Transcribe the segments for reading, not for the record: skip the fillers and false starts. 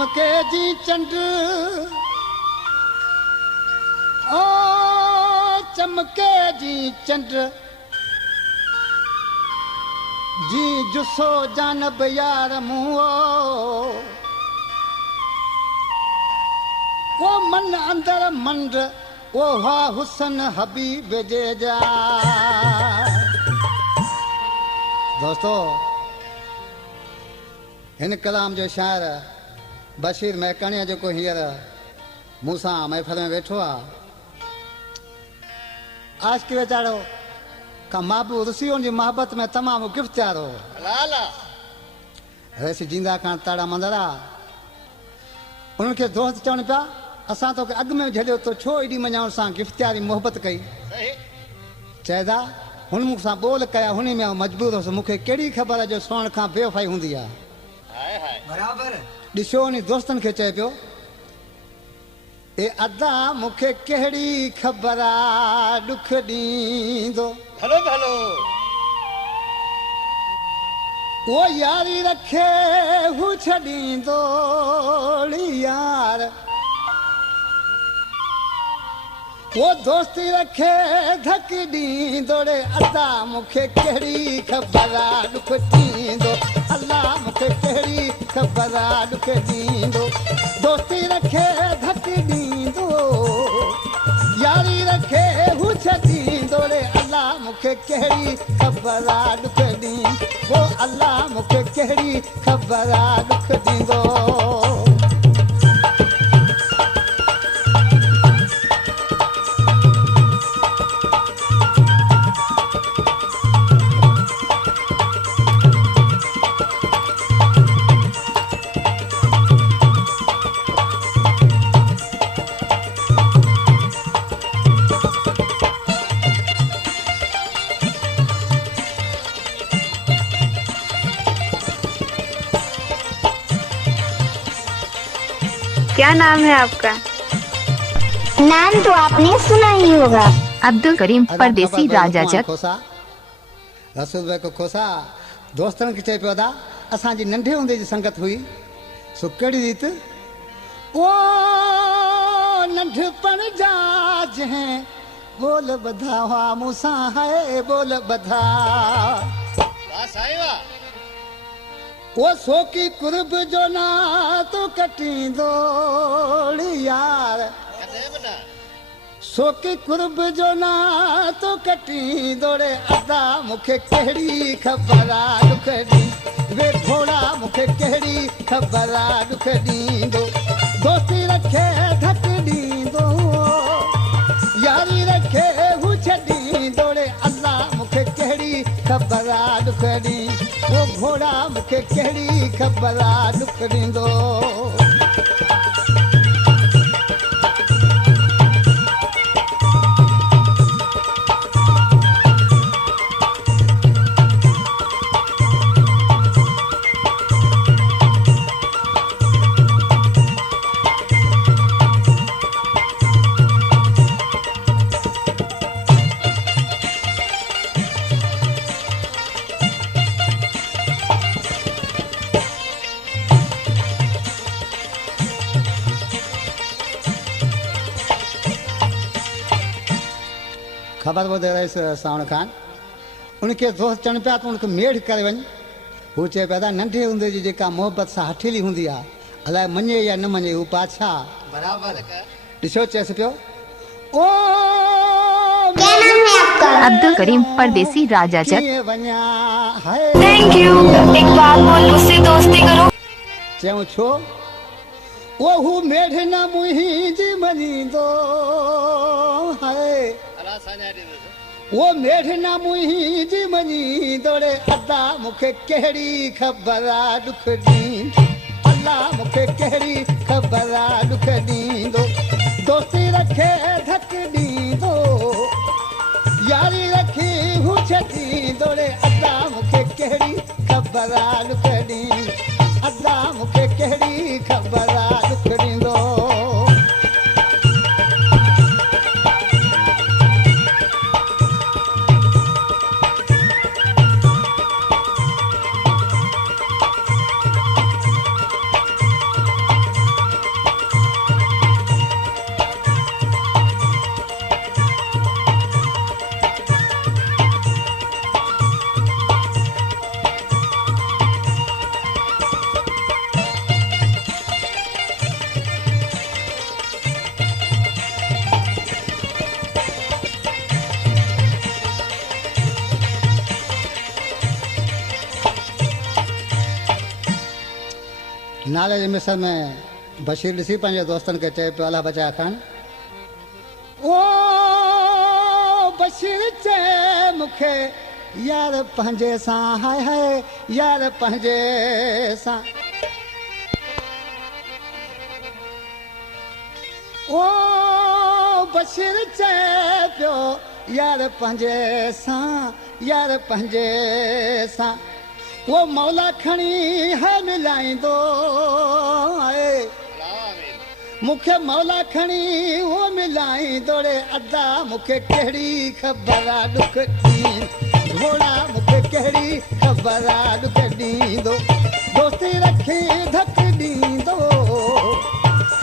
चमके जी चंड ओ चमके जी चंड जी जुसो जानब यार मुओ वो मन अंदर मंड वो हा हुसन हबीब जे जा। दोस्तों हिन कलाम जो शायर बशीर महकाणिया जो हींअर मूंसां महफ़िल में वेठो आहे आशिक़ वीचारो का महबूब रसियों जी मोहब्बत में तमामु गिरफ़्तार हो रसी जींदा खान ताड़ा मंदरा उन्हनि खे दोस्त चवनि पिया असां तोखे अॻु में झलियो तो छो एॾी मञाउण सां गिरफ़्तारी मोहब्बत कई चइदा हुन मूंसां ॿोल कया हुन में मजबूर हुउसि मूंखे कहिड़ी ख़बर जो सुहिण खां बेवफ़ाई हूंदी आहे बराबर ॾिसो उन दोस्तनि खे चए पियो ए अदा मूंखे कहिड़ी ख़बर आहे ॾुख ॾींदो भलो भलो वो यारी रखे हू छॾींदो यार वो दोस्ती रखे धक ॾींदो रे अदा मूंखे कहिड़ी ख़बर आहे ॾुख ॾींदो अल्लाह मूंखे कहिड़ी ख़बर आहे ॾुख ॾींदो दोस्ती रखे धक ॾींदो यारी रखे हू छॾींदो रे अल्लाह मूंखे कहिड़ी ख़बर आहे ॾुख ॾींदो अल्लाह मूंखे कहिड़ी ख़बर आहे ॾुख ॾींदो। क्या नाम है आपका? नाम तो आपने सुना ही होगा। अब्दुल करीम परदेसी राजा जट रसूल भाई को खोसा दोस्तन के चए पियो दा असांजी नंढे हूंदे जी संगत हुई सो कहिड़ी रीत ओ नंढपण जा जंहिं बोल ॿधा हुआ मूंसां है बोल ॿधा वाह साईं वाह वो सोकी कुर्ब जो ना तो कटींदो यार सोकी कुर्ब जो ना तो कटींदो रे अदा मूंखे कहिड़ी ख़बर आहे ॾुख ॾी वे घोड़ा मूंखे कहिड़ी ख़बर आहे ॾुख ॾींदो दोस्ती रखे धक ॾींदो यारी रखे हू छॾींदो रे अल्लाह मूंखे कहिड़ी ख़बर आहे ॾुख ॾी वो घोड़ा मूंखे कहिड़ी ख़बर आहे ॾुख ॾींदो। ख़बर ॿुधे रहियुसि सावण खान उनखे दोस्त चवनि पिया त उनखे मेड़ करे वञ हू चए पिया त नंढे हूंदे जी जेका मोहबत सां हठीली हूंदी आहे अलाए मञे या न मञे हू पाछा बराबर ॾिसो चएसि पियो ओ क्या नाम है आपका? अब्दुल करीम परदेसी राजा जट वञा हाय थैंक यू। एक बात बोल उससे दोस्ती करो। चयूं छो ओ हू मेढ़ न मुंहिंजी मञींदो हाय वो मेढ़ न मुंहिंजी मञींदो रे अदा मूंखे कहिड़ी ख़बर आहे ॾुख ॾी अल्लाह मूंखे कहिड़ी ख़बर आहे ॾुख ॾींदो दोस्ती रखे धक ॾींदो यारी रखी हू छॾींदो रे अदा मूंखे कहिड़ी ख़बर आहे ॾुख ॾी अदा मूंखे कहिड़ी ख़बर आहे ॾुख ॾींदो। नाले जे मिसल में बशीर ॾिसी पंहिंजे दोस्तनि खे चए पियो अला बचा खान ओ बशीर चए मूंखे यार पंहिंजे सां हाय हाय यार पंहिंजे सां ओ बशीर चए पियो यार पंहिंजे सां यार पंहिंजे सां वो मौला खणी है मिलाईंदो आहे मूंखे मौला खणी वो मिलाईंदो रे अदा मूंखे कहिड़ी ख़बर आहे ॾुख ॾींदो मूंखे कहिड़ी ख़बर आहे ॾुख ॾींदो दोस्ती रखी धक ॾींदो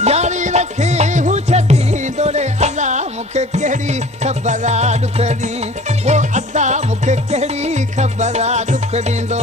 यारी रखी हू छॾींदो रे अदा मूंखे कहिड़ी ख़बर आहे ॾुख ॾींदो वो अदा मूंखे कहिड़ी ख़बर आहे ॾुख ॾींदो